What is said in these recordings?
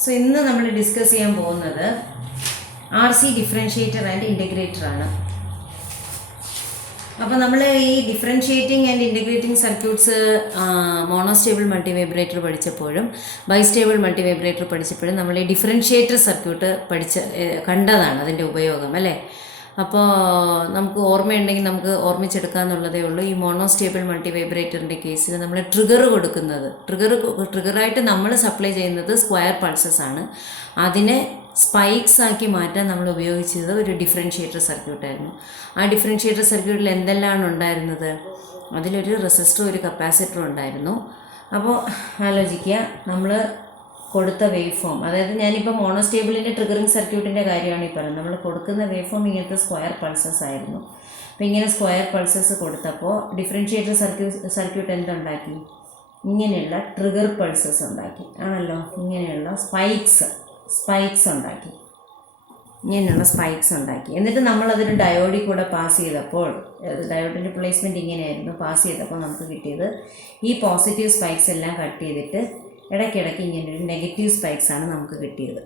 So ഇന്ന് നമ്മൾ discuss ചെയ്യാൻ പോകുന്നത് RC ഡിഫറൻഷ്യേറ്റർ ആൻഡ് ഇൻ്റഗ്രേറ്റർ ആണ്. അപ്പോൾ നമ്മൾ ഈ differentiating and integrating circuits monostable multivibrator പഠിച്ചപ്പോഴും ബൈസ്റ്റേബിൾ മൾട്ടിവൈബ്രേറ്റർ പഠിച്ചപ്പോഴും നമ്മൾ ഈ ഡിഫറൻഷ്യേറ്റർ സർക്യൂട്ട് കണ്ടതാണ് അതിൻ്റെ ഉപയോഗം അല്ലേ. അപ്പോൾ നമുക്ക് ഓർമ്മയുണ്ടെങ്കിൽ നമുക്ക് ഓർമ്മിച്ചെടുക്കാമെന്നുള്ളതേ ഉള്ളൂ. ഈ മോണോസ്റ്റേബിൾ മൾട്ടിവൈബ്രേറ്ററിൻ്റെ കേസിൽ നമ്മൾ ട്രിഗർ കൊടുക്കുന്നത് ട്രിഗറായിട്ട് നമ്മൾ സപ്ലൈ ചെയ്യുന്നത് സ്ക്വയർ പൾസസ് ആണ്. അതിനെ സ്പൈക്സ് ആക്കി മാറ്റാൻ നമ്മൾ ഉപയോഗിച്ചത് ഒരു ഡിഫറൻഷ്യേറ്റർ സർക്യൂട്ടായിരുന്നു. ആ ഡിഫറൻഷ്യേറ്റർ സർക്യൂട്ടിൽ എന്തെല്ലാം ഉണ്ടായിരുന്നത്? അതിലൊരു റെസിസ്റ്ററും ഒരു കപ്പാസിറ്ററും ഉണ്ടായിരുന്നു. അപ്പോൾ ആലോചിക്കുക, നമ്മൾ കൊടുത്ത വേവ് ഫോം, അതായത് ഞാനിപ്പോൾ മോണോസ്റ്റേബിളിൻ്റെ ട്രിഗറിങ് സർക്യൂട്ടിൻ്റെ കാര്യമാണ് ഈ പറയുന്നത്. നമ്മൾ കൊടുക്കുന്ന വേവ് ഫോം ഇങ്ങനത്തെ സ്ക്വയർ പൾസസ് ആയിരുന്നു. അപ്പോൾ ഇങ്ങനെ സ്ക്വയർ പൾസസ് കൊടുത്തപ്പോൾ ഡിഫറൻഷ്യേറ്റർ സർക്യൂട്ട് എന്തുണ്ടാക്കി? ഇങ്ങനെയുള്ള ട്രിഗർ പൾസസ് ഉണ്ടാക്കി ആണല്ലോ. ഇങ്ങനെയുള്ള സ്പൈക്സ് ഉണ്ടാക്കി, ഇങ്ങനെയുള്ള സ്പൈക്സ് ഉണ്ടാക്കി. എന്നിട്ട് നമ്മളതൊരു ഡയോഡിൽ കൂടെ പാസ് ചെയ്തപ്പോൾ, ഡയോഡിൻ്റെ പ്ലേസ്മെൻറ്റ് ഇങ്ങനെയായിരുന്നു, പാസ് ചെയ്തപ്പോൾ നമുക്ക് കിട്ടിയത് ഈ പോസിറ്റീവ് സ്പൈക്സ് എല്ലാം കട്ട് ചെയ്തിട്ട് ഇടയ്ക്കിടയ്ക്ക് ഇങ്ങനൊരു നെഗറ്റീവ് സ്പൈക്സാണ് നമുക്ക് കിട്ടിയത്.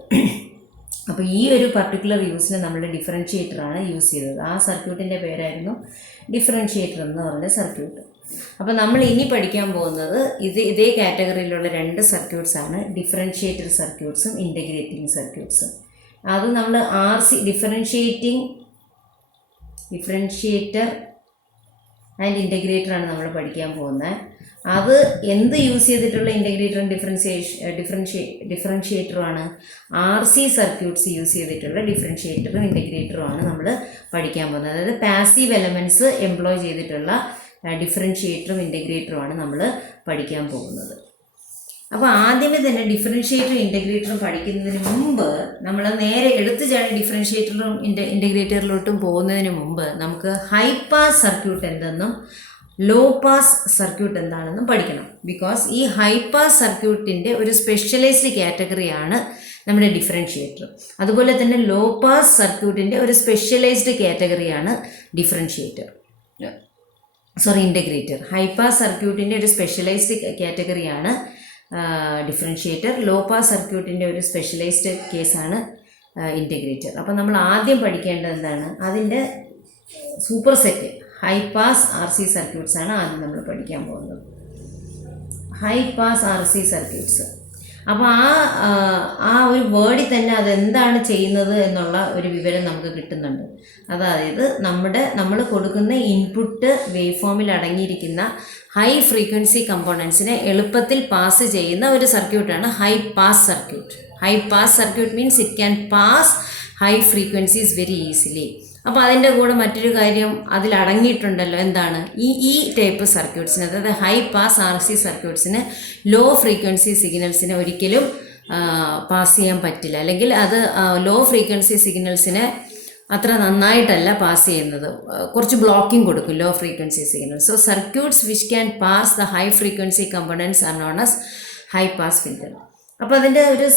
അപ്പോൾ ഈ ഒരു പർട്ടിക്കുലർ യൂസിന് നമ്മൾ ഡിഫറൻഷ്യേറ്ററാണ് യൂസ് ചെയ്തത്. ആ സർക്യൂട്ടിൻ്റെ പേരായിരുന്നു ഡിഫറൻഷ്യേറ്റർ എന്ന് പറഞ്ഞ സർക്യൂട്ട്. അപ്പോൾ നമ്മൾ ഇനി പഠിക്കാൻ പോകുന്നത് ഇതേ കാറ്റഗറിയിലുള്ള രണ്ട് സർക്യൂട്ട്സാണ്, ഡിഫറൻഷ്യേറ്റർ സർക്യൂട്ട്സും ഇൻ്റഗ്രേറ്റിംഗ് സർക്യൂട്ട്സും. അത് നമ്മൾ RC ഡിഫറൻഷ്യേറ്റർ ആൻഡ് ഇൻ്റഗ്രേറ്ററാണ് നമ്മൾ പഠിക്കാൻ പോകുന്നത്. അത് എന്ത് യൂസ് ചെയ്തിട്ടുള്ള ഇൻ്റഗ്രേറ്ററും ഡിഫറൻഷ്യേറ്ററുമാണ്? RC സർക്യൂട്ട്സ് യൂസ് ചെയ്തിട്ടുള്ള ഡിഫറൻഷ്യേറ്ററും ഇൻ്റഗ്രേറ്ററുമാണ് നമ്മൾ പഠിക്കാൻ പോകുന്നത്. അതായത് പാസീവ് എലമെൻറ്റ്സ് എംപ്ലോയ് ചെയ്തിട്ടുള്ള ഡിഫറൻഷ്യേറ്ററും ഇൻ്റഗ്രേറ്ററുമാണ് നമ്മൾ പഠിക്കാൻ പോകുന്നത്. അപ്പോൾ ആദ്യമേ തന്നെ ഡിഫറൻഷ്യേറ്ററും ഇൻ്റഗ്രേറ്ററും പഠിക്കുന്നതിന് മുമ്പ്, നമ്മൾ നേരെ എടുത്തു ചാടി ഡിഫറൻഷ്യേറ്ററും ഇൻ്റഗ്രേറ്ററിലോട്ടും പോകുന്നതിന് മുമ്പ് നമുക്ക് ഹൈ പാസ് സർക്യൂട്ട് എന്തെന്നും ലോ പാസ് സർക്യൂട്ട് എന്താണെന്നും പഠിക്കണം. ബിക്കോസ് ഈ ഹൈ പാസ് സർക്യൂട്ടിൻ്റെ ഒരു സ്പെഷ്യലൈസ്ഡ് കാറ്റഗറിയാണ് നമ്മുടെ ഡിഫറൻഷ്യേറ്റർ. അതുപോലെ തന്നെ ലോ പാസ് സർക്യൂട്ടിൻ്റെ ഒരു സ്പെഷ്യലൈസ്ഡ് കാറ്റഗറിയാണ് ഇൻ്റഗ്രേറ്റർ. ഹൈ പാസ് സർക്യൂട്ടിൻ്റെ ഒരു സ്പെഷ്യലൈസ്ഡ് കാറ്റഗറിയാണ് ഡിഫറൻഷ്യേറ്റർ. ലോ പാസ് സർക്യൂട്ടിൻ്റെ ഒരു സ്പെഷ്യലൈസ്ഡ് കേസാണ് ഇൻ്റഗ്രേറ്റർ. അപ്പോൾ നമ്മൾ ആദ്യം പഠിക്കേണ്ടത് എന്താണ്? അതിൻ്റെ super set high pass RC circuits ആണ് ആദ്യം നമ്മൾ പഠിക്കാൻ പോകുന്നത്. High pass RC circuits. അപ്പോൾ ആ ഒരു വേർഡിൽ തന്നെ അതെന്താണ് ചെയ്യുന്നത് എന്നുള്ള ഒരു വിവരം നമുക്ക് കിട്ടുന്നുണ്ട്. അതായത് നമ്മൾ കൊടുക്കുന്ന ഇൻപുട്ട് വേവ് ഫോമിൽ അടങ്ങിയിരിക്കുന്ന ഹൈ ഫ്രീക്വൻസി കമ്പോണൻസിനെ എളുപ്പത്തിൽ പാസ് ചെയ്യുന്ന ഒരു സർക്യൂട്ടാണ് high pass circuit. High pass circuit means it can pass high frequencies very easily. അപ്പോൾ അതിൻ്റെ കൂടെ മറ്റൊരു കാര്യം അതിലടങ്ങിയിട്ടുണ്ടല്ലോ, എന്താണ്? ഈ ടൈപ്പ് സർക്യൂട്ട്സിന്, അതായത് ഹൈ പാസ് RC സർക്യൂട്ട്സിന് ലോ ഫ്രീക്വൻസി സിഗ്നൽസിനെ ഒരിക്കലും പാസ് ചെയ്യാൻ പറ്റില്ല. അല്ലെങ്കിൽ അത് ലോ ഫ്രീക്വൻസി സിഗ്നൽസിനെ അത്ര നന്നായിട്ടല്ല പാസ് ചെയ്യുന്നത്, കുറച്ച് ബ്ലോക്കിംഗ് കൊടുക്കും low frequency signal. So circuits which can pass the high frequency components are known as high pass filter. അപ്പോൾ അതിൻ്റെ ഒരു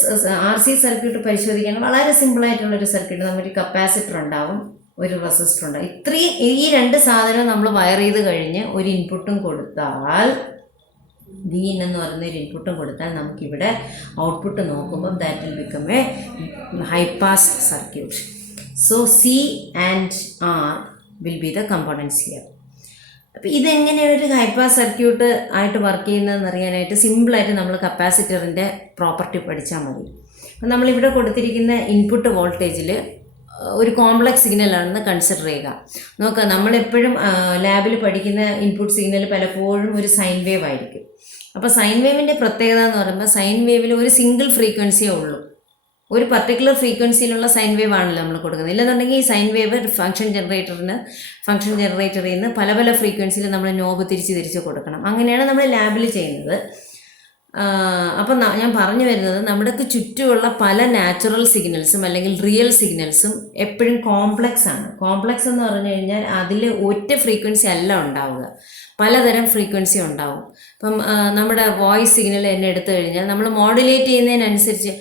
RC സർക്യൂട്ട് പരിശോധിക്കുകയാണെങ്കിൽ വളരെ സിമ്പിളായിട്ടുള്ളൊരു സർക്യൂട്ട്. നമുക്കൊരു കപ്പാസിറ്റർ ഉണ്ടാവും, ഒരു റെസിസ്റ്റർ ഉണ്ടാവും. ഈ രണ്ട് സാധനവും നമ്മൾ വയർ ചെയ്ത് കഴിഞ്ഞ് ഒരു ഇൻപുട്ടും കൊടുത്താൽ, Vin എന്ന് പറയുന്ന ഒരു ഇൻപുട്ടും കൊടുത്താൽ നമുക്കിവിടെ ഔട്ട്പുട്ട് നോക്കുമ്പോൾ that will become A high pass circuit. So C and R will be the components here. അപ്പോൾ ഇതെങ്ങനെയാണ് ഒരു ഹൈ പാസ് സർക്യൂട്ട് ആയിട്ട് വർക്ക് ചെയ്യുന്നതെന്ന് അറിയാനായിട്ട് സിമ്പിളായിട്ട് നമ്മൾ കപ്പാസിറ്ററിൻ്റെ പ്രോപ്പർട്ടി പഠിച്ചാൽ മതി. അപ്പോൾ നമ്മളിവിടെ കൊടുത്തിരിക്കുന്ന ഇൻപുട്ട് വോൾട്ടേജിൽ ഒരു കോംപ്ലക്സ് സിഗ്നലാണെന്ന് കൺസിഡർ ചെയ്യുക. നോക്കുക, നമ്മളെപ്പോഴും ലാബിൽ പഠിക്കുന്ന ഇൻപുട്ട് സിഗ്നൽ പലപ്പോഴും ഒരു സൈൻ വേവ് ആയിരിക്കും. അപ്പോൾ സൈൻ വേവിൻ്റെ പ്രത്യേകത എന്ന് പറയുമ്പോൾ സൈൻ വേവിൽ ഒരു സിംഗിൾ ഫ്രീക്വൻസിയേ ഉള്ളൂ. ഒരു പർട്ടിക്കുലർ ഫ്രീക്വൻസിയിലുള്ള സൈൻ വേവ് ആണല്ലോ നമ്മൾ കൊടുക്കുന്നത്. ഇല്ലെന്നുണ്ടെങ്കിൽ ഈ സൈൻ വേവ് ഫംഗ്ഷൻ ജനറേറ്ററിൽ നിന്ന് പല പല ഫ്രീക്വൻസിയിൽ നമ്മൾ നോബ് തിരിച്ച് കൊടുക്കണം. അങ്ങനെയാണ് നമ്മൾ ലാബിൽ ചെയ്യുന്നത്. അപ്പം ഞാൻ പറഞ്ഞു വരുന്നത്, നമ്മുടെ ചുറ്റുമുള്ള പല നാച്ചുറൽ സിഗ്നൽസും അല്ലെങ്കിൽ റിയൽ സിഗ്നൽസും എപ്പോഴും കോംപ്ലക്സ് ആണ്. കോംപ്ലക്സ് എന്ന് പറഞ്ഞു കഴിഞ്ഞാൽ അതിൽ ഒറ്റ ഫ്രീക്വൻസി അല്ല ഉണ്ടാവുക, പലതരം ഫ്രീക്വൻസി ഉണ്ടാവും. ഇപ്പം നമ്മുടെ വോയിസ് സിഗ്നൽ തന്നെ എടുത്തു കഴിഞ്ഞാൽ നമ്മൾ മോഡുലേറ്റ് ചെയ്യുന്നതിനനുസരിച്ച്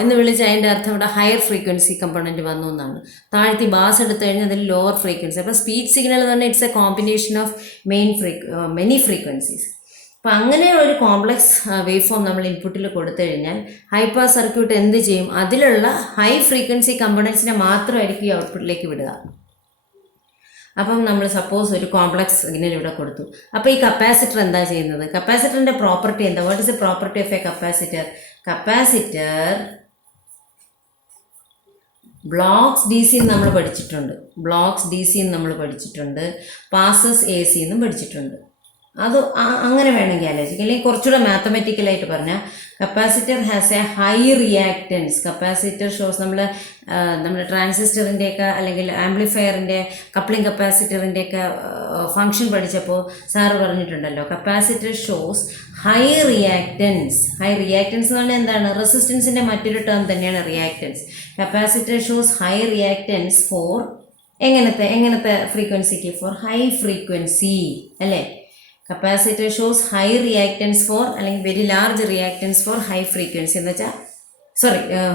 എന്ന് വിളിച്ച് അതിൻ്റെ അർത്ഥം ഇവിടെ ഹയർ ഫ്രീക്വൻസി കമ്പോണൻറ്റ് വന്നു എന്നാണ്. താഴ്ത്തി ബാസ് എടുത്തു കഴിഞ്ഞാൽ അതിൽ ലോവർ ഫ്രീക്വൻസി. അപ്പോൾ സ്പീച്ച് സിഗ്നൽ എന്ന് പറഞ്ഞാൽ it's A combination of many frequencies. അപ്പം അങ്ങനെയുള്ള ഒരു കോംപ്ലക്സ് വേവ് ഫോം നമ്മൾ ഇൻപുട്ടിൽ കൊടുത്തു കഴിഞ്ഞാൽ ഹൈ പാസ് സർക്യൂട്ട് എന്ത് ചെയ്യും, അതിലുള്ള ഹൈ ഫ്രീക്വൻസി കമ്പോണൻസിനെ മാത്രമായിരിക്കും ഈ ഔട്ട്പുട്ടിലേക്ക് വിടുക. അപ്പം നമ്മൾ സപ്പോസ് ഒരു കോംപ്ലക്സ് സിഗ്നൽ ഇവിടെ കൊടുത്തു. അപ്പോൾ ഈ കപ്പാസിറ്റർ എന്താ ചെയ്യുന്നത്, കപ്പാസിറ്ററിൻ്റെ പ്രോപ്പർട്ടി എന്താ, what is A property of A capacitor? Capacitor blocks D C നമ്മൾ പഠിച്ചിട്ടുണ്ട്, ബ്ലോക്സ് ഡി സി നമ്മൾ പഠിച്ചിട്ടുണ്ട്, പാസസ് എ സി എന്നും പഠിച്ചിട്ടുണ്ട്. അത് അങ്ങനെ വേണമെങ്കിൽ ആലോചിക്കാം. അല്ലെങ്കിൽ കുറച്ചുകൂടെ മാത്തമാറ്റിക്കലായിട്ട് പറഞ്ഞാൽ capacitor has a high reactance. Capacitor shows നമ്മുടെ ട്രാൻസിസ്റ്ററിൻ്റെയൊക്കെ അല്ലെങ്കിൽ ആംപ്ലിഫയറിൻ്റെ കപ്ലിംഗ് കപ്പാസിറ്ററിൻ്റെയൊക്കെ ഫങ്ഷൻ പഠിച്ചപ്പോൾ സാറ് പറഞ്ഞിട്ടുണ്ടല്ലോ, capacitor shows high reactance. High reactance എന്ന് പറഞ്ഞാൽ എന്താണ്, റെസിസ്റ്റൻസിൻ്റെ മറ്റൊരു ടേം തന്നെയാണ് reactance. Capacitor shows high reactance for എങ്ങനത്തെ ഫ്രീക്വൻസിക്ക്, ഫോർ ഹൈ ഫ്രീക്വൻസി അല്ലേ. Capacitor shows high reactance for, അല്ലെങ്കിൽ very large reactance for high frequency എന്ന് വെച്ചാൽ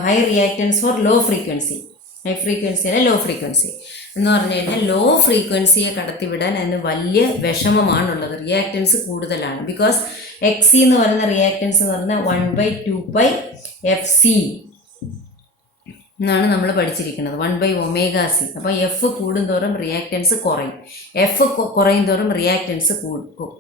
high reactance for low frequency. High frequency അല്ല, ലോ ഫ്രീക്വൻസി എന്ന് പറഞ്ഞു കഴിഞ്ഞാൽ ലോ ഫ്രീക്വൻസിയെ കടത്തിവിടാൻ അതിന് വലിയ വിഷമമാണുള്ളത്, റിയാക്റ്റൻസ് കൂടുതലാണ്. ബിക്കോസ് എക്സ് സി എന്ന് പറയുന്ന റിയാക്റ്റൻസ് എന്ന് പറഞ്ഞാൽ 1/2πfc എന്നാണ് നമ്മൾ പഠിച്ചിരിക്കുന്നത്, 1/ωc. അപ്പോൾ എഫ് കൂടുന്തോറും റിയാക്റ്റൻസ് കുറയും, എഫ് കുറയും തോറും റിയാക്റ്റൻസ്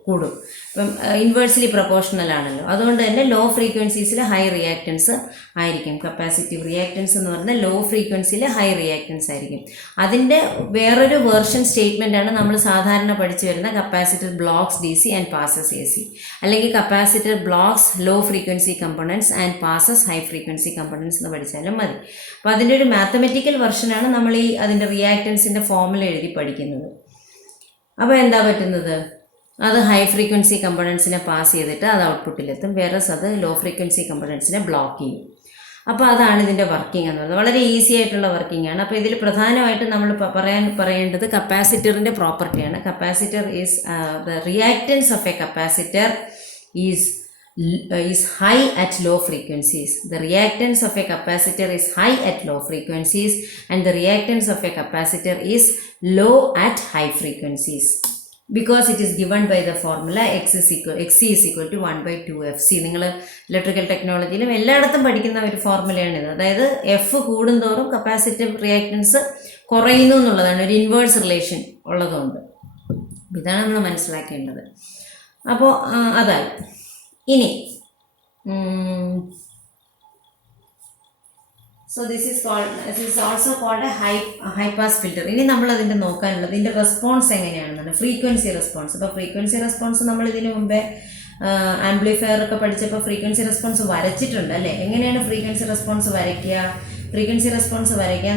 കൂടും. ഇപ്പം ഇൻവേഴ്സ്ലി പ്രൊപ്പോർഷണൽ ആണല്ലോ. അതുകൊണ്ട് തന്നെ ലോ ഫ്രീക്വൻസീസിൽ ഹൈ റിയാക്റ്റൻസ് ആയിരിക്കും. കപ്പാസിറ്റീവ് റിയാക്റ്റൻസ് എന്ന് പറഞ്ഞാൽ ലോ ഫ്രീക്വൻസിയിൽ ഹൈ റിയാക്റ്റൻസ് ആയിരിക്കും. അതിൻ്റെ വേറൊരു വേർഷൻ സ്റ്റേറ്റ്മെൻറ്റാണ് നമ്മൾ സാധാരണ പഠിച്ചു വരുന്ന capacitor blocks D C and passes A C, അല്ലെങ്കിൽ capacitor blocks low frequency components and passes high frequency components എന്ന് പഠിച്ചാലും മതി. അപ്പോൾ അതിൻ്റെ ഒരു മാത്തമെറ്റിക്കൽ വെർഷനാണ് നമ്മൾ അതിൻ്റെ റിയാക്റ്റൻസിൻ്റെ ഫോർമുല എഴുതി പഠിക്കുന്നത്. അപ്പോൾ എന്താ പറ്റുന്നത്, അത് ഹൈ ഫ്രീക്വൻസി കമ്പോണൻസിനെ പാസ് ചെയ്തിട്ട് അത് ഔട്ട്പുട്ടിലെത്തും, വേറെ അത് ലോ ഫ്രീക്വൻസി കമ്പോണൻസിനെ ബ്ലോക്ക് ചെയ്യും. അപ്പോൾ അതാണ് ഇതിൻ്റെ വർക്കിംഗ് എന്ന് പറയുന്നത്. വളരെ ഈസി ആയിട്ടുള്ള വർക്കിംഗ് ആണ്. അപ്പോൾ ഇതിൽ പ്രധാനമായിട്ടും നമ്മൾ പറയേണ്ടത് കപ്പാസിറ്ററിൻ്റെ പ്രോപ്പർട്ടിയാണ്. Capacitor is the reactance of A capacitor is high at low frequencies. The reactance of a capacitor is high at low frequencies and the reactance of a capacitor is low at high frequencies, because it is given by the formula Xc is equal to 1/2fc. നിങ്ങൾ electrical ടെക്നോളജിയിലും എല്ലായിടത്തും പഠിക്കുന്ന ഒരു ഫോർമുലയാണിത്. അതായത് F കൂടുന്തോറും capacitive reactance കുറയുന്നു എന്നുള്ളതാണ്, ഒരു inverse relation ഉള്ളതുകൊണ്ട്. ഇതാണ് നമ്മൾ മനസ്സിലാക്കേണ്ടത്. അപ്പോൾ അതായി. ഇനി so this is also called high pass filter. ഇനി നമ്മൾ അതിൻ്റെ നോക്കാനുള്ളത് ഇതിൻ്റെ റെസ്പോൺസ് എങ്ങനെയാണെന്നാണ്, ഫ്രീക്വൻസി റെസ്പോൺസ്. അപ്പോൾ ഫ്രീക്വൻസി റെസ്പോൺസ് നമ്മൾ ഇതിനു മുമ്പേ ആംപ്ലിഫയർ ഒക്കെ പഠിച്ചപ്പോൾ ഫ്രീക്വൻസി റെസ്പോൺസ് വരച്ചിട്ടുണ്ട് അല്ലേ. എങ്ങനെയാണ് ഫ്രീക്വൻസി റെസ്പോൺസ് വരയ്ക്കുക? ഫ്രീക്വൻസി റെസ്പോൺസ് വരയ്ക്കാൻ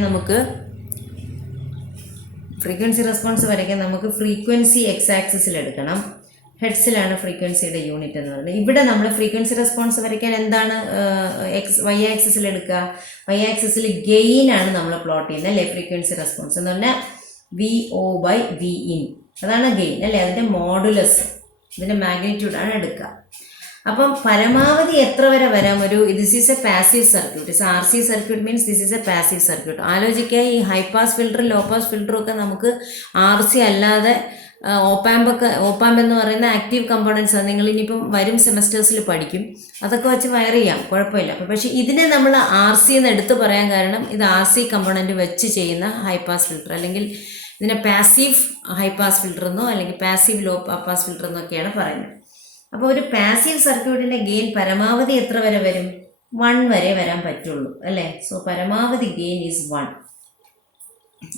നമുക്ക് ഫ്രീക്വൻസി എക്സ് ആക്സിസിൽ എടുക്കണം. ഹെഡ്സിലാണ് ഫ്രീക്വൻസിയുടെ യൂണിറ്റ് എന്ന് പറയുന്നത്. ഇവിടെ നമ്മൾ ഫ്രീക്വൻസി റെസ്പോൺസ് വരയ്ക്കാൻ എന്താണ് വൈ ആക്സിസിൽ എടുക്കുക? വൈ ആക്സിസിൽ ഗെയിൻ ആണ് നമ്മൾ പ്ലോട്ട് ചെയ്യുന്നത് അല്ലേ. ഫ്രീക്വൻസി റെസ്പോൺസ് എന്ന് പറഞ്ഞാൽ VO/Vin, അതാണ് ഗെയിൻ അല്ലേ. അതിൻ്റെ മോഡുലസ്, ഇതിൻ്റെ മാഗ്നിറ്റ്യൂഡാണ് എടുക്കുക. അപ്പം പരമാവധി എത്ര വരെ വരാം? This is A passive circuit. RC circuit means this is A passive circuit. ആലോചിക്കുക, ഈ ഹൈ പാസ് ഫിൽറ്ററും ലോ പാസ് ഫിൽറ്ററും ഒക്കെ നമുക്ക് RC അല്ലാതെ ഓപ്പാമ്പ് എന്ന് പറയുന്ന ആക്റ്റീവ് കമ്പോണൻസ് ആണ്. നിങ്ങൾ ഇനിയിപ്പം വരും സെമസ്റ്റേഴ്സിൽ പഠിക്കും, അതൊക്കെ വെച്ച് വയർ ചെയ്യാം, കുഴപ്പമില്ല. പക്ഷേ ഇതിനെ നമ്മൾ RC എന്ന് എടുത്ത് പറയാൻ കാരണം ഇത് RC കമ്പോണൻറ്റ് വെച്ച് ചെയ്യുന്ന ഹൈ പാസ് ഫിൽറ്റർ, അല്ലെങ്കിൽ ഇതിനെ പാസീവ് ഹൈ പാസ് ഫിൽറ്റർ എന്നോ അല്ലെങ്കിൽ പാസീവ് ലോ പാസ് ഫിൽറ്റർ എന്നൊക്കെയാണ് പറയുന്നത്. അപ്പോൾ ഒരു പാസീവ് സർക്യൂട്ടിൻ്റെ ഗെയിൻ പരമാവധി എത്ര വരെ വരും? 1 വരെ വരാൻ പറ്റുള്ളൂ അല്ലേ. സോ പരമാവധി ഗെയിൻ ഈസ് 1.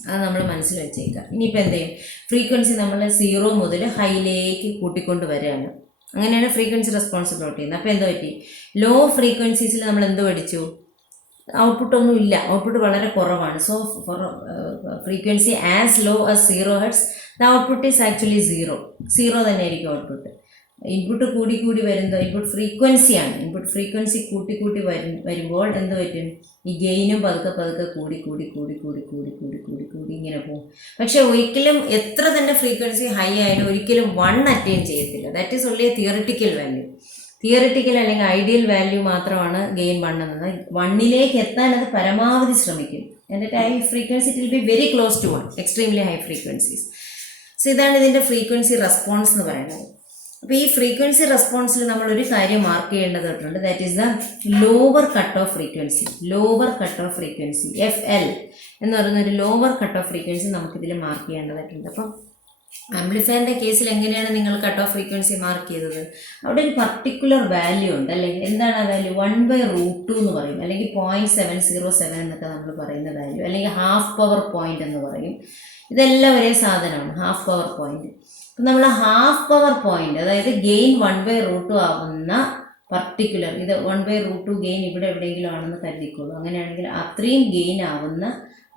അത് നമ്മൾ മനസ്സിൽ വെച്ചേക്കാം. ഇനിയിപ്പോൾ എന്ത് ചെയ്യും? ഫ്രീക്വൻസി നമ്മൾ 0 മുതൽ ഹൈയിലേക്ക് കൂട്ടിക്കൊണ്ട് വരികയാണ്. അങ്ങനെയാണ് ഫ്രീക്വൻസി റെസ്പോൺസ് പ്ലോട്ട് ചെയ്യുന്നത്. അപ്പോൾ എന്താ പറ്റി? ലോ ഫ്രീക്വൻസീസിൽ നമ്മൾ എന്ത് പഠിച്ചു? ഔട്ട്പുട്ടൊന്നും ഇല്ല, ഔട്ട്പുട്ട് വളരെ കുറവാണ്. So for frequency as low as 0 hertz the output is actually 0 തന്നെ ആയിരിക്കും ഔട്ട്പുട്ട്. ഇൻപുട്ട് കൂടി വരുന്നത് ഇൻപുട്ട് ഫ്രീക്വൻസിയാണ്. ഇൻപുട്ട് ഫ്രീക്വൻസി കൂട്ടി വരുമ്പോൾ എന്ത് പറ്റും? ഈ ഗെയിനും പതുക്കെ കൂടി ഇങ്ങനെ പോകും. പക്ഷെ ഒരിക്കലും എത്ര തന്നെ ഫ്രീക്വൻസി ഹൈ ആയാലും ഒരിക്കലും 1 അറ്റൈൻ ചെയ്യത്തില്ല. That is only a theoretical value. Theoretical അല്ലെങ്കിൽ ഐഡിയൽ വാല്യൂ മാത്രമാണ് ഗെയിൻ 1 എന്നത്. 1ലേക്ക് എത്താൻ അത് പരമാവധി ശ്രമിക്കും. എന്നിട്ട് high frequency it will be very close to 1, extremely high frequencies. So ഇതാണ് ഇതിൻ്റെ ഫ്രീക്വൻസി റെസ്പോൺസ് എന്ന് പറയുന്നത്. അപ്പോൾ ഈ ഫ്രീക്വൻസി റെസ്പോൺസിൽ നമ്മളൊരു കാര്യം മാർക്ക് ചെയ്യേണ്ടതായിട്ടുണ്ട്, that is the lower cut off frequency. Lower cut off frequency FL എന്ന് പറയുന്ന ഒരു ലോവർ കട്ട് ഓഫ് ഫ്രീക്വൻസി നമുക്കിതിൽ മാർക്ക് ചെയ്യേണ്ടതായിട്ടുണ്ട്. അപ്പം ആംപ്ലിഫയറിൻ്റെ കേസിൽ എങ്ങനെയാണ് നിങ്ങൾ കട്ട് ഓഫ് ഫ്രീക്വൻസി മാർക്ക് ചെയ്തത്? അവിടെ ഒരു പർട്ടിക്കുലർ വാല്യൂ ഉണ്ട്, അല്ലെങ്കിൽ എന്താണ് ആ വാല്യൂ? 1/√2 എന്ന് പറയും, അല്ലെങ്കിൽ 0.707 എന്നൊക്കെ നമ്മൾ പറയുന്ന വാല്യൂ, അല്ലെങ്കിൽ ഹാഫ് പവർ പോയിന്റ് എന്ന് പറയും. ഇതെല്ലാം ഒരേ സാധനമാണ്, ഹാഫ് പവർ പോയിന്റ്. അപ്പം നമ്മൾ ഹാഫ് പവർ പോയിന്റ്, അതായത് ഗെയിൻ 1/√2 ആവുന്ന പർട്ടിക്കുലർ, ഇത് 1/√2 ഗെയിൻ ഇവിടെ എവിടെയെങ്കിലും ആണെന്ന് കരുതിക്കോളൂ. അങ്ങനെയാണെങ്കിൽ അത്രയും ഗെയിൻ ആവുന്ന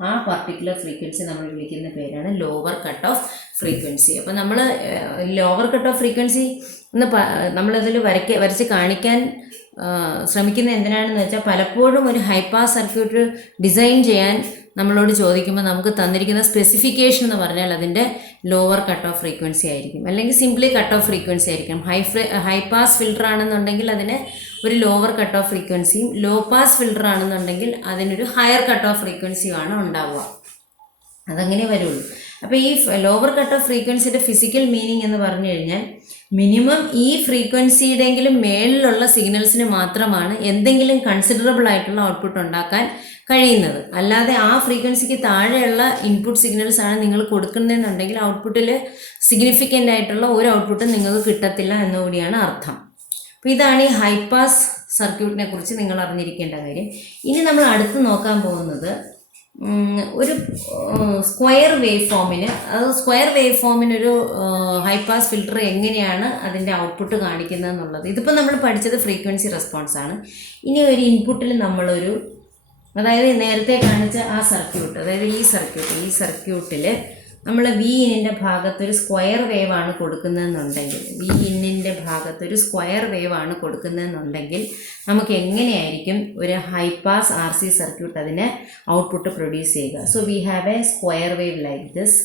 ആ പർട്ടിക്കുലർ ഫ്രീക്വൻസി നമ്മൾ വിളിക്കുന്ന പേരാണ് ലോവർ കട്ട് ഓഫ് ഫ്രീക്വൻസി. അപ്പോൾ നമ്മൾ ലോവർ കട്ട് ഓഫ് ഫ്രീക്വൻസി എന്ന് നമ്മളിതിൽ വരച്ച് കാണിക്കാൻ ശ്രമിക്കുന്ന എന്തിനാണെന്ന് വെച്ചാൽ, പലപ്പോഴും ഒരു ഹൈ പാസ് സർക്യൂട്ട് ഡിസൈൻ ചെയ്യാൻ നമ്മളോട് ചോദിക്കുമ്പോൾ നമുക്ക് തന്നിരിക്കുന്ന സ്പെസിഫിക്കേഷൻ എന്ന് പറഞ്ഞാൽ അതിൻ്റെ ലോവർ കട്ട് ഓഫ് ഫ്രീക്വൻസി ആയിരിക്കും, അല്ലെങ്കിൽ സിംപ്ലി കട്ട് ഓഫ് ഫ്രീക്വൻസി ആയിരിക്കും. ഹൈ പാസ് ഫിൽട്ടർ ആണെന്നുണ്ടെങ്കിൽ അതിന് ഒരു ലോവർ കട്ട് ഓഫ് ഫ്രീക്വൻസിയും, ലോ പാസ് ഫിൽട്ടർ ആണെന്നുണ്ടെങ്കിൽ അതിനൊരു ഹയർ കട്ട് ഓഫ് ഫ്രീക്വൻസിയുമാണ് ഉണ്ടാവുക. അതങ്ങനെ വരുള്ളൂ. അപ്പോൾ ഈ ലോവർ കട്ട് ഓഫ് ഫ്രീക്വൻസിയുടെ ഫിസിക്കൽ മീനിങ് എന്ന് പറഞ്ഞു കഴിഞ്ഞാൽ, മിനിമം ഈ ഫ്രീക്വൻസിയുടെയെങ്കിലും മേളിലുള്ള സിഗ്നൽസിന് മാത്രമാണ് എന്തെങ്കിലും കൺസിഡറബിൾ ആയിട്ടുള്ള ഔട്ട്പുട്ട് ഉണ്ടാക്കാൻ കഴിയുന്നത്. അല്ലാതെ ആ ഫ്രീക്വൻസിക്ക് താഴെയുള്ള ഇൻപുട്ട് സിഗ്നൽസ് ആണ് നിങ്ങൾ കൊടുക്കുന്നതെന്നുണ്ടെങ്കിൽ ഔട്ട്പുട്ടിൽ സിഗ്നിഫിക്കൻ്റ് ആയിട്ടുള്ള ഒരു ഔട്ട്പുട്ടും നിങ്ങൾക്ക് കിട്ടത്തില്ല എന്നുകൂടിയാണ് അർത്ഥം. അപ്പോൾ ഇതാണ് ഈ ഹൈ പാസ് സർക്യൂട്ടിനെ കുറിച്ച് നിങ്ങൾ അറിഞ്ഞിരിക്കേണ്ട കാര്യം. ഇനി നമ്മൾ അടുത്ത് നോക്കാൻ പോകുന്നത് ഒരു സ്ക്വയർ വേവ് ഫോമിന്, അത് സ്ക്വയർ വേവ് ഫോമിനൊരു ഹൈ പാസ് ഫിൽട്ടർ എങ്ങനെയാണ് അതിൻ്റെ ഔട്ട്പുട്ട് കാണിക്കുന്നത് എന്നുള്ളത്. ഇതിപ്പോൾ നമ്മൾ പഠിച്ചത് ഫ്രീക്വൻസി റെസ്പോൺസ് ആണ്. ഇനി ഒരു ഇൻപുട്ടിൽ നമ്മളൊരു, അതായത് നേരത്തെ കാണിച്ച ആ സർക്യൂട്ട്, അതായത് ഈ സർക്യൂട്ടിൽ നമ്മൾ VIN ഭാഗത്തൊരു സ്ക്വയർ വേവ് ആണ് കൊടുക്കുന്നതെന്നുണ്ടെങ്കിൽ, VIN ഭാഗത്തൊരു സ്ക്വയർ വേവ് ആണ് കൊടുക്കുന്നതെന്നുണ്ടെങ്കിൽ നമുക്ക് എങ്ങനെയായിരിക്കും ഒരു ഹൈ പാസ് RC സർക്യൂട്ട് അതിനെ ഔട്ട്പുട്ട് പ്രൊഡ്യൂസ് ചെയ്യുക? So we have a square wave like this.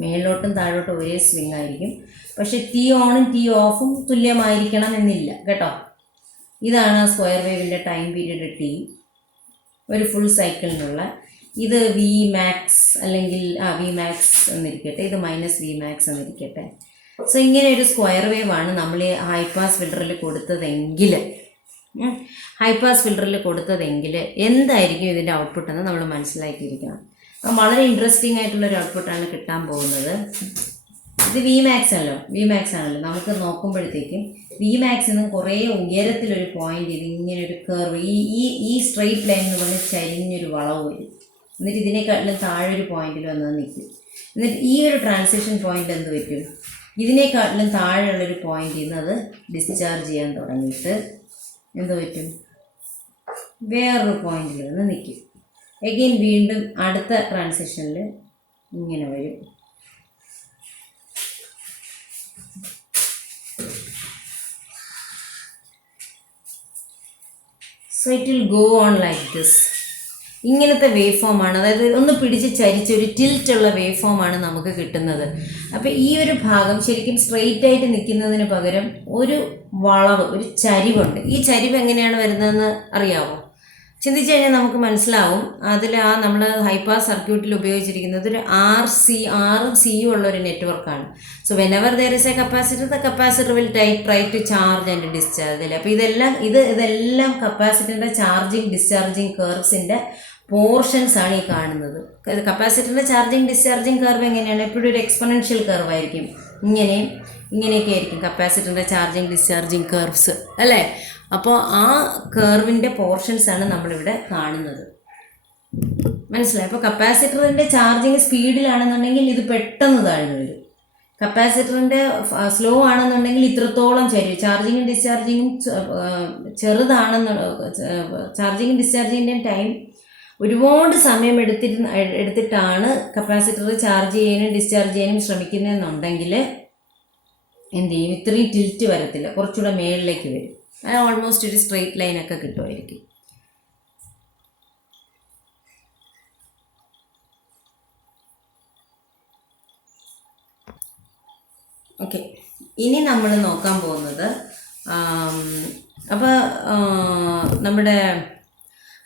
മേലോട്ടും താഴോട്ടും ഒരേ സ്വിങ് ആയിരിക്കും, പക്ഷേ T ഓണും T ഓഫും തുല്യമായിരിക്കണം എന്നില്ല കേട്ടോ. ഇതാണ് സ്ക്വയർ വേവിൻ്റെ ടൈം പീരീഡ് T, ഒരു ഫുൾ സൈക്കിളിനുള്ള. ഇത് Vmax അല്ലെങ്കിൽ Vmax എന്നിരിക്കട്ടെ, ഇത് -Vmax എന്നിരിക്കട്ടെ. സോ ഇങ്ങനെ ഒരു സ്ക്വയർ വേവ് ആണ് നമ്മൾ ഹൈ പാസ് ഫിൽറ്ററിൽ കൊടുത്തതെങ്കിൽ എന്തായിരിക്കും ഇതിൻ്റെ ഔട്ട്പുട്ട് എന്ന് നമ്മൾ മനസ്സിലാക്കിയിരിക്കണം. അപ്പം വളരെ ഇൻട്രസ്റ്റിംഗ് ആയിട്ടുള്ളൊരു ഔട്ട്പുട്ടാണ് കിട്ടാൻ പോകുന്നത്. ഇത് Vmax ആണല്ലോ. നമുക്ക് നോക്കുമ്പോഴത്തേക്കും Vmax നിന്ന് കുറേ ഉയരത്തിലൊരു പോയിന്റ്, ഇത് ഇങ്ങനെ ഒരു കർവ്, ഈ സ്ട്രെയിറ്റ് ലൈൻ എന്ന് പറഞ്ഞാൽ ചരിഞ്ഞൊരു വളവ് വരും. എന്നിട്ട് ഇതിനേക്കാട്ടിലും താഴെ ഒരു പോയിന്റിൽ വന്നത് നിൽക്കും. എന്നിട്ട് ഈ ഒരു ട്രാൻസിഷൻ പോയിന്റ് എന്ത് പറ്റും? ഇതിനേക്കാട്ടിലും താഴെയുള്ളൊരു പോയിന്റിൽ നിന്ന് അത് ഡിസ്ചാർജ് ചെയ്യാൻ തുടങ്ങിയിട്ട് എന്ത് പറ്റും? വേറൊരു പോയിന്റിൽ നിന്ന് നിൽക്കും. എഗെയിൻ വീണ്ടും അടുത്ത ട്രാൻസിഷനിൽ ഇങ്ങനെ വരും. So it will go on like this. ഇങ്ങനത്തെ വേവ് ഫോമാണ്, അതായത് ഒന്ന് പിടിച്ച് ചരിച്ചൊരു ടിൽറ്റുള്ള വേവ് ഫോമാണ് നമുക്ക് കിട്ടുന്നത്. അപ്പോൾ ഈ ഒരു ഭാഗം ശരിക്കും സ്ട്രെയിറ്റ് ആയിട്ട് നിൽക്കുന്നതിന് പകരം ഒരു വളവ്, ഒരു ചരിവുണ്ട്. ഈ ചരിവ് എങ്ങനെയാണ് വരുന്നതെന്ന് അറിയാമോ? ചിന്തിച്ചു കഴിഞ്ഞാൽ നമുക്ക് മനസ്സിലാവും. അതിൽ നമ്മൾ ഹൈ പാസ് സർക്യൂട്ടിൽ ഉപയോഗിച്ചിരിക്കുന്നത് ഒരു ആറും സിയും ഉള്ള ഒരു നെറ്റ്വർക്കാണ്. So whenever there is a capacitor, the capacitor will try to charge and discharge അല്ലേ. അപ്പോൾ ഇതെല്ലാം കപ്പാസിറ്ററിൻ്റെ ചാർജിങ് ഡിസ്ചാർജിങ് കർവ്സിൻ്റെ പോർഷൻസ് ആണ് ഈ കാണുന്നത്. കപ്പാസിറ്ററിൻ്റെ ചാർജിങ് ഡിസ്ചാർജിങ് കർവ് എങ്ങനെയാണ്? എപ്പോഴും ഒരു എക്സ്പൊണൻഷ്യൽ കർവ് ആയിരിക്കും. ഇങ്ങനെയൊക്കെ ആയിരിക്കും കപ്പാസിറ്ററിൻ്റെ ചാർജിങ് ഡിസ്ചാർജിങ് കർവ്സ് അല്ലേ. അപ്പോൾ ആ കർവിൻ്റെ പോർഷൻസാണ് നമ്മളിവിടെ കാണുന്നത്. മനസ്സിലായി? അപ്പോൾ കപ്പാസിറ്ററിൻ്റെ ചാർജിങ് സ്പീഡിലാണെന്നുണ്ടെങ്കിൽ ഇത് പെട്ടെന്ന് താഴ്ന്നു വരും. കപ്പാസിറ്ററിൻ്റെ സ്ലോ ആണെന്നുണ്ടെങ്കിൽ ഇത്രത്തോളം ചരിയും. ചാർജിങ്ങും ഡിസ്ചാർജിങ്ങും ചാർജിങ്ങും ഡിസ്ചാർജിങ്ങിൻ്റെയും ടൈം ഒരുപാട് സമയം എടുത്തിട്ടാണ് കപ്പാസിറ്റർ ചാർജ് ചെയ്യാനും ഡിസ്ചാർജ് ചെയ്യാനും ശ്രമിക്കുന്നതെന്നുണ്ടെങ്കിൽ എന്ത് ചെയ്യും? ഇത്രയും ടിൽറ്റ് വരത്തില്ല, കുറച്ചുകൂടെ മേളിലേക്ക് വരും. അത് ഓൾമോസ്റ്റ് ഒരു സ്ട്രെയിറ്റ് ലൈനൊക്കെ കിട്ടുമായിരിക്കും. ഓക്കെ, ഇനി നമ്മൾ നോക്കാൻ പോകുന്നത് അപ്പോൾ നമ്മുടെ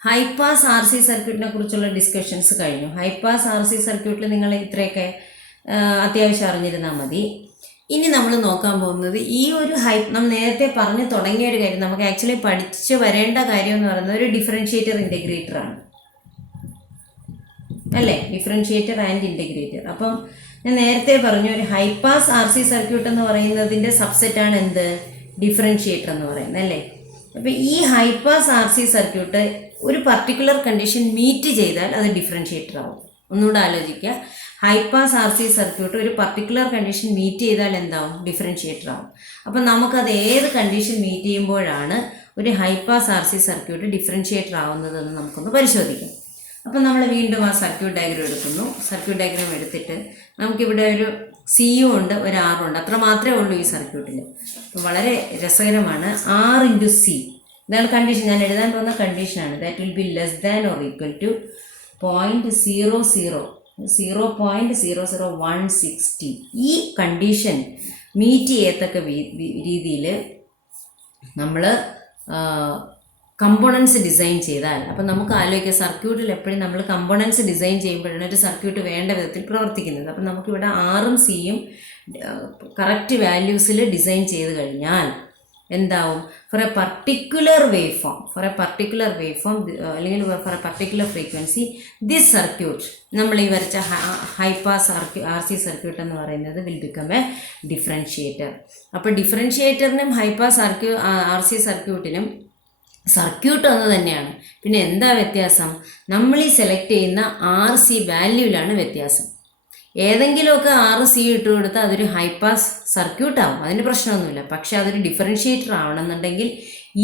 ഹൈ പാസ് RC സർക്യൂട്ടിനെ കുറിച്ചുള്ള ഡിസ്കഷൻസ് കഴിഞ്ഞു. ഹൈ പാസ് RC സർക്യൂട്ടിൽ നിങ്ങൾ ഇത്രയൊക്കെ അത്യാവശ്യം അറിഞ്ഞിരുന്നാൽ മതി. ഇനി നമ്മൾ നോക്കാൻ പോകുന്നത് ഈ ഒരു നമ്മൾ നേരത്തെ പറഞ്ഞു തുടങ്ങിയ ഒരു കാര്യം, നമുക്ക് ആക്ച്വലി പഠിച്ച് വരേണ്ട കാര്യം എന്ന് പറയുന്നത് ഒരു ഡിഫറൻഷിയേറ്റർ ഇൻറ്റഗ്രേറ്റർ ആണ് അല്ലേ, ഡിഫറൻഷിയേറ്റർ ആൻഡ് ഇൻറ്റഗ്രേറ്റർ. അപ്പം ഞാൻ നേരത്തെ പറഞ്ഞു ഒരു high pass R C circuit എന്ന് പറയുന്നതിൻ്റെ സബ്സെറ്റാണ് എന്ത്, ഡിഫറൻഷിയേറ്റർ എന്ന് പറയുന്നത് അല്ലേ. അപ്പോൾ ഈ high pass R C circuit ഒരു പർട്ടിക്കുലർ കണ്ടീഷൻ മീറ്റ് ചെയ്താൽ അത് ഡിഫറൻഷിയേറ്റർ ആവും. ഒന്നുകൂടെ ആലോചിക്കുക, high pass R C circuit ഒരു പർട്ടിക്കുലർ കണ്ടീഷൻ മീറ്റ് ചെയ്താൽ എന്താവും, ഡിഫറൻഷിയേറ്റർ ആവും. അപ്പം നമുക്കത് ഏത് കണ്ടീഷൻ മീറ്റ് ചെയ്യുമ്പോഴാണ് ഒരു high pass R C circuit differentiator ആവുന്നതെന്ന് നമുക്കൊന്ന് പരിശോധിക്കാം. അപ്പം നമ്മൾ വീണ്ടും ആ സർക്യൂട്ട് ഡയഗ്രാം എടുക്കുന്നു. സർക്യൂട്ട് ഡയഗ്രാം എടുത്തിട്ട് നമുക്കിവിടെ ഒരു സിയും ഉണ്ട്, ഒരു ആറും ഉണ്ട്, അത്ര മാത്രമേ ഉള്ളൂ ഈ സർക്യൂട്ടിൽ. അപ്പം വളരെ രസകരമാണ്. R × C ഇതാണ് കണ്ടീഷൻ, ഞാൻ എഴുതാൻ പോകുന്ന കണ്ടീഷനാണ്. That will be less than or equal to 0.0016T. ഈ കണ്ടീഷൻ മീറ്റ് ചെയ്യത്തക്ക രീതിയിൽ നമ്മൾ കമ്പോണൻസ് ഡിസൈൻ ചെയ്താൽ, അപ്പം നമുക്ക് ആലോചിക്കുക സർക്യൂട്ടിൽ എപ്പോഴും നമ്മൾ കമ്പോണൻസ് ഡിസൈൻ ചെയ്യുമ്പോഴാണ് ഒരു സർക്യൂട്ട് വേണ്ട വിധത്തിൽ പ്രവർത്തിക്കുന്നത്. അപ്പം നമുക്കിവിടെ ആറും സിയും കറക്റ്റ് വാല്യൂസിൽ ഡിസൈൻ ചെയ്ത് കഴിഞ്ഞാൽ എന്താവും, for a particular wave form അല്ലെങ്കിൽ for a particular frequency this circuit, നമ്മൾ ഈ വരച്ച high pass R C circuit എന്ന് പറയുന്നത് വിൽ ബിക്കം എ ഡിഫറൻഷിയേറ്റർ. അപ്പോൾ ഡിഫറൻഷിയേറ്ററിനും ഹൈ പാസ് ആർ സി സർക്യൂട്ടിനും സർക്യൂട്ട് ഒന്ന് തന്നെയാണ്. പിന്നെ എന്താ വ്യത്യാസം, നമ്മൾ ഈ സെലക്ട് ചെയ്യുന്ന ആർ സി വാല്യൂവിലാണ് വ്യത്യാസം. ഏതെങ്കിലുമൊക്കെ ആറ് സി ഇട്ട് കൊടുത്താൽ അതൊരു ഹൈ പാസ് സർക്യൂട്ടാവും, അതിന് പ്രശ്നമൊന്നുമില്ല. പക്ഷെ അതൊരു ഡിഫറൻഷിയേറ്റർ ആവണമെന്നുണ്ടെങ്കിൽ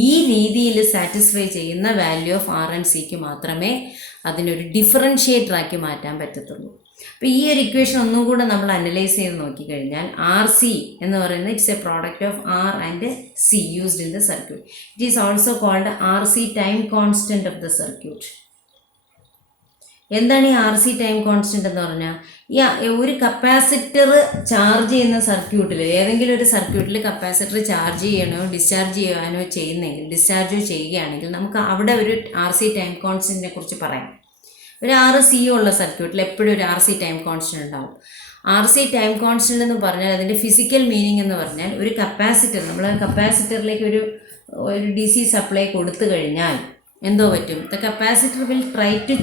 ഈ രീതിയിൽ സാറ്റിസ്ഫൈ ചെയ്യുന്ന വാല്യൂ ഓഫ് ആർ ആൻഡ് സിക്ക് മാത്രമേ അതിനൊരു ഡിഫറൻഷിയേറ്ററാക്കി മാറ്റാൻ പറ്റത്തുള്ളൂ. അപ്പോൾ ഈ ഒരു ഇക്വേഷൻ ഒന്നും കൂടെ നമ്മൾ അനലൈസ് ചെയ്ത് നോക്കിക്കഴിഞ്ഞാൽ ആർ സി എന്ന് പറയുന്നത് it's a product of R and C used in the circuit. It is also called R C time constant of the circuit. എന്താണ് ഈ ആർ സി ടൈം കോൺസ്റ്റൻറ്റ് എന്ന് പറഞ്ഞാൽ, ഈ ഒരു കപ്പാസിറ്റർ ചാർജ് ചെയ്യുന്ന സർക്യൂട്ടിൽ, ഏതെങ്കിലും ഒരു സർക്യൂട്ടിൽ കപ്പാസിറ്റർ ചാർജ് ചെയ്യണോ ഡിസ്ചാർജ് ചെയ്യാനോ ചെയ്യുകയാണെങ്കിൽ നമുക്ക് അവിടെ ഒരു ആർ സി ടൈം കോൺസ്റ്റൻറ്റിനെ കുറിച്ച് പറയാം. ഒരു 6 സി ഉള്ള സർക്യൂട്ടിൽ എപ്പോഴും ഒരു ആർ സി ടൈം കോൺസ്റ്റൻറ്റ് ഉണ്ടാവും. ആർ സി ടൈം കോൺസ്റ്റൻറ്റ് എന്ന് പറഞ്ഞാൽ അതിൻ്റെ ഫിസിക്കൽ മീനിങ് എന്ന് പറഞ്ഞാൽ ഒരു കപ്പാസിറ്റർ, നമ്മൾ കപ്പാസിറ്ററിലേക്ക് ഒരു DC സപ്ലൈ കൊടുത്തു കഴിഞ്ഞാൽ എന്തോ പറ്റും, the capacitor will try to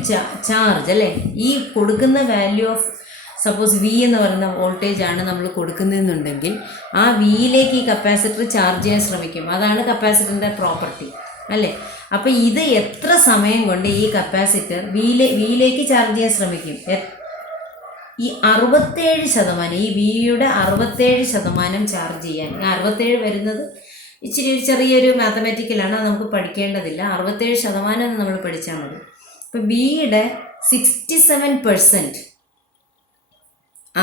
charge അല്ലേ. ഈ കൊടുക്കുന്ന വാല്യൂ ഓഫ് സപ്പോസ് V എന്ന് പറയുന്ന വോൾട്ടേജ് ആണ് നമ്മൾ കൊടുക്കുന്നതെന്നുണ്ടെങ്കിൽ ആ വിയിലേക്ക് ഈ കപ്പാസിറ്റർ ചാർജ് ചെയ്യാൻ ശ്രമിക്കും. അതാണ് കപ്പാസിറ്ററിൻ്റെ പ്രോപ്പർട്ടി അല്ലേ. അപ്പോൾ ഇത് എത്ര സമയം കൊണ്ട് ഈ കപ്പാസിറ്റർ വിയിലേക്ക് ചാർജ് ചെയ്യാൻ ശ്രമിക്കും, ഈ 67%, ഈ വിയുടെ 67% ചാർജ് ചെയ്യാൻ. 67 വരുന്നത് ഇച്ചിരി ചെറിയൊരു മാത്തമാറ്റിക്കലാണ്, അത് നമുക്ക് പഠിക്കേണ്ടതില്ല. 67% നമ്മൾ പഠിച്ചാൽ മതി. അപ്പോൾ വിയുടെ 67%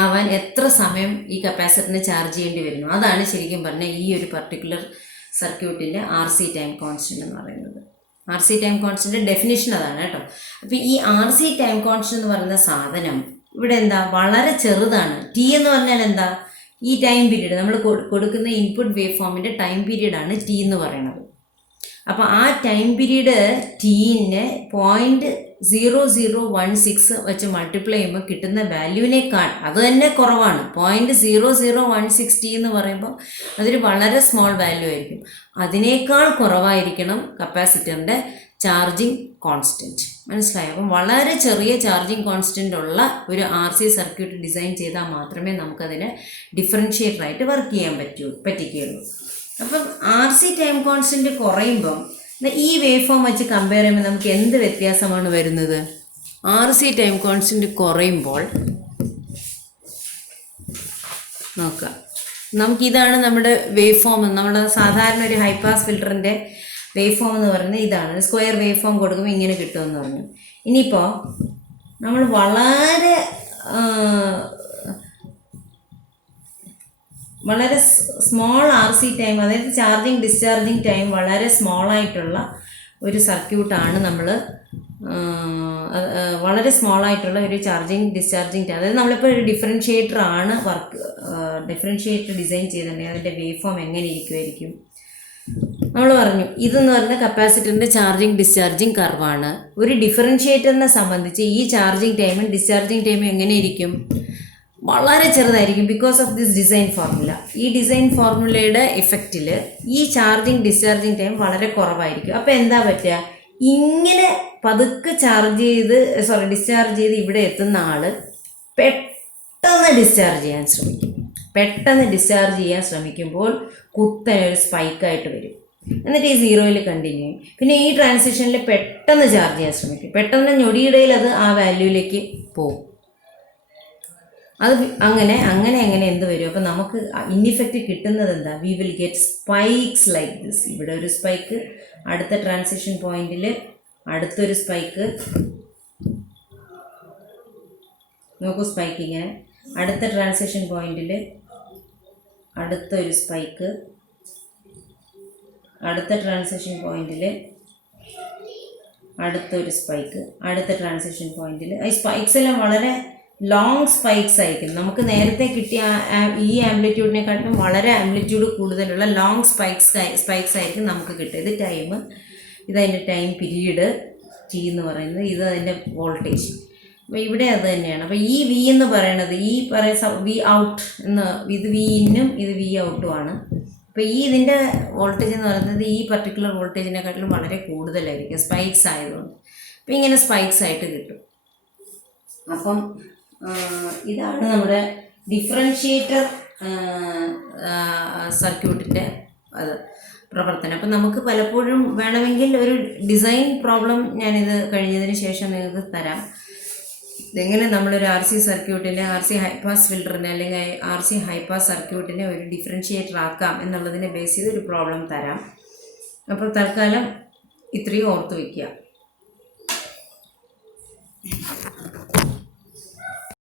ആവാൻ എത്ര സമയം ഈ കപ്പാസിറ്ററിന് ചാർജ് ചെയ്യേണ്ടി വരുന്നു, അതാണ് ശരിക്കും പറഞ്ഞാൽ ഈ ഒരു പർട്ടിക്കുലർ സർക്യൂട്ടിൻ്റെ ആർ സി ടൈം കോൺസ്റ്റൻറ്റ് എന്ന് പറയുന്നത്. R C time constant definition അതാണ് കേട്ടോ. അപ്പോൾ ഈ ആർ സി ടൈം കോൺസ്റ്റൻറ്റ് എന്ന് പറയുന്ന സാധനം ഇവിടെ എന്താ, വളരെ ചെറുതാണ്. ടി എന്ന് പറഞ്ഞാൽ എന്താ, ഈ ടൈം പീരീഡ് നമ്മൾ കൊടുക്കുന്ന ഇൻപുട്ട് വേവ് ഫോമിൻ്റെ ടൈം പീരീഡാണ് ടി എന്ന് പറയുന്നത്. അപ്പോൾ ആ ടൈം പീരീഡ് ടീനെ 0.0016 വെച്ച് മൾട്ടിപ്ലൈ ചെയ്യുമ്പോൾ കിട്ടുന്ന വാല്യൂവിനേക്കാൾ അത് തന്നെ കുറവാണ്. 0.0016 ടി എന്ന് പറയുമ്പോൾ അതൊരു വളരെ സ്മോൾ വാല്യൂ ആയിരിക്കും. അതിനേക്കാൾ കുറവായിരിക്കണം കപ്പാസിറ്ററിൻ്റെ ചാർജിങ് കോൺസ്റ്റൻറ്റ്. മനസ്സിലായോ? അപ്പം വളരെ ചെറിയ ചാർജിങ് കോൺസ്റ്റൻ്റ് ഉള്ള ഒരു ആർ സി സർക്യൂട്ട് ഡിസൈൻ ചെയ്താൽ മാത്രമേ നമുക്കതിനെ ഡിഫറൻഷിയേറ്ററായിട്ട് വർക്ക് ചെയ്യാൻ പറ്റിക്കുകയുള്ളൂ. അപ്പം ആർ സി ടൈം കോൺസ്റ്റൻറ്റ് കുറയുമ്പം ഈ വേവ് ഫോം വെച്ച് കമ്പയർ ചെയ്യുമ്പോൾ നമുക്ക് എന്ത് വ്യത്യാസമാണ് വരുന്നത്? ആർ സി ടൈം കോൺസ്റ്റൻറ്റ് കുറയുമ്പോൾ നോക്കാം, നമുക്കിതാണ് നമ്മുടെ വേവ് ഫോം. നമ്മുടെ സാധാരണ ഒരു ഹൈ പാസ് ഫിൽറ്ററിൻ്റെ വേവ് ഫോം എന്ന് പറയുന്നത് ഇതാണ്. ഒരു സ്ക്വയർ വേവ് ഫോം കൊടുക്കുമ്പോൾ ഇങ്ങനെ കിട്ടുമെന്ന് പറഞ്ഞു. ഇനിയിപ്പോൾ നമ്മൾ വളരെ സ്മോൾ ആർ സി ടൈം, അതായത് ചാർജിങ് ഡിസ്ചാർജിങ് ടൈം വളരെ സ്മോളായിട്ടുള്ള ഒരു സർക്യൂട്ടാണ് നമ്മൾ വളരെ സ്മോളായിട്ടുള്ള ഒരു ചാർജിങ് ഡിസ്ചാർജിങ് ടൈം. അതായത് നമ്മളിപ്പോൾ ഒരു ഡിഫറൻഷിയേറ്റർ ഡിസൈൻ ചെയ്തിട്ടുണ്ടെങ്കിൽ അതിൻ്റെ വേവ് ഫോം എങ്ങനെ ഇരിക്കുമായിരിക്കും? നമ്മൾ പറഞ്ഞു ഇതെന്ന് പറഞ്ഞാൽ കപ്പാസിറ്ററിൻ്റെ ചാർജിങ് ഡിസ്ചാർജിങ് കർവാണ്. ഒരു ഡിഫറൻഷിയേറ്ററിനെ സംബന്ധിച്ച് ഈ ചാർജിങ് ടൈമും ഡിസ്ചാർജിങ് ടൈമും എങ്ങനെ ഇരിക്കും? വളരെ ചെറുതായിരിക്കും because of this design formula. ഈ ഡിസൈൻ ഫോർമുലയുടെ ഇഫക്റ്റിൽ ഈ ചാർജിങ് ഡിസ്ചാർജിങ് ടൈം വളരെ കുറവായിരിക്കും. അപ്പോൾ എന്താ പറ്റുക, ഇങ്ങനെ പതുക്കെ ഡിസ്ചാർജ് ചെയ്ത് ഇവിടെ എത്തുന്ന ആൾ പെട്ടെന്ന് ഡിസ്ചാർജ് ചെയ്യാൻ ശ്രമിക്കും. പെട്ടെന്ന് ഡിസ്ചാർജ് ചെയ്യാൻ ശ്രമിക്കുമ്പോൾ കുത്തനെ ഒരു സ്പൈക്കായിട്ട് വരും. എന്നിട്ട് ഈ 0യിൽ കണ്ടിന്യൂ ചെയ്യും. പിന്നെ ഈ ട്രാൻസിഷനിൽ പെട്ടെന്ന് ചാർജ് ചെയ്യാൻ ശ്രമിക്കും. പെട്ടെന്ന് ഞൊടിയിടയിൽ അത് ആ വാല്യൂയിലേക്ക് പോകും. അത് അങ്ങനെ എന്ത് വരും, അപ്പോൾ നമുക്ക് ഇൻഇഫക്റ്റ് കിട്ടുന്നത് എന്താ, we will get spikes like this. ഇവിടെ ഒരു സ്പൈക്ക്, അടുത്ത ട്രാൻസിഷൻ പോയിന്റിൽ അടുത്തൊരു സ്പൈക്ക്, നോക്കൂ സ്പൈക്ക് ഇങ്ങനെ, അടുത്ത ട്രാൻസിഷൻ പോയിന്റിൽ അടുത്തൊരു സ്പൈക്ക്, അടുത്ത ട്രാൻസിഷൻ പോയിന്റിൽ അടുത്തൊരു സ്പൈക്ക്, അടുത്ത ട്രാൻസിഷൻ പോയിന്റിൽ. ഈ സ്പൈക്സ് എല്ലാം വളരെ ലോങ് സ്പൈക്സ് ആയിരിക്കും. നമുക്ക് നേരത്തെ കിട്ടിയ ഈ ആംപ്ലിറ്റ്യൂഡിനെക്കാട്ടിലും വളരെ ആംപ്ലിറ്റ്യൂഡ് കൂടുതലുള്ള ലോങ് സ്പൈക്സ് ആയിരിക്കും നമുക്ക് കിട്ടുക. ഇത് ടൈം, ഇതതിൻ്റെ ടൈം പീരീഡ് ടി എന്ന് പറയുന്നത്, ഇത് അതിൻ്റെ വോൾട്ടേജ്. അപ്പോൾ ഇവിടെ അത് തന്നെയാണ്. അപ്പോൾ ഈ വി എന്ന് പറയുന്നത് ഈ വി ഔട്ട് എന്ന്, ഇത് വി ഇന്നും ഇത് വി ഔട്ടുമാണ്. അപ്പോൾ ഇതിൻ്റെ വോൾട്ടേജ് എന്ന് പറയുന്നത് ഈ പർട്ടിക്കുലർ വോൾട്ടേജിനെക്കാട്ടിലും വളരെ കൂടുതലായിരിക്കും സ്പൈക്സ് ആയതുകൊണ്ട്. അപ്പോൾ ഇങ്ങനെ സ്പൈക്സ് ആയിട്ട് കിട്ടും. അപ്പം ഇതാണ് നമ്മുടെ ഡിഫറൻഷ്യേറ്റർ സർക്യൂട്ടിൻ്റെ പ്രവർത്തനം. അപ്പം നമുക്ക് പലപ്പോഴും വേണമെങ്കിൽ ഒരു ഡിസൈൻ പ്രോബ്ലം ഞാനിത് കഴിഞ്ഞതിന് ശേഷം നിങ്ങൾക്ക് തരാം. ഇതെങ്ങനെ നമ്മളൊരു RC സർക്യൂട്ടിനെ, RC ഹൈപ്പാസ് ഫിൽറ്ററിനെ അല്ലെങ്കിൽ RC ഹൈപ്പാസ് സർക്യൂട്ടിനെ ഒരു ഡിഫറൻഷ്യേറ്റർ ആക്കാം എന്നുള്ളതിനെ ബേസ് ചെയ്ത് ഒരു പ്രോബ്ലം തരാം. അപ്പോൾ തൽക്കാലം ഇത്രയും ഓർത്ത് വയ്ക്കുക.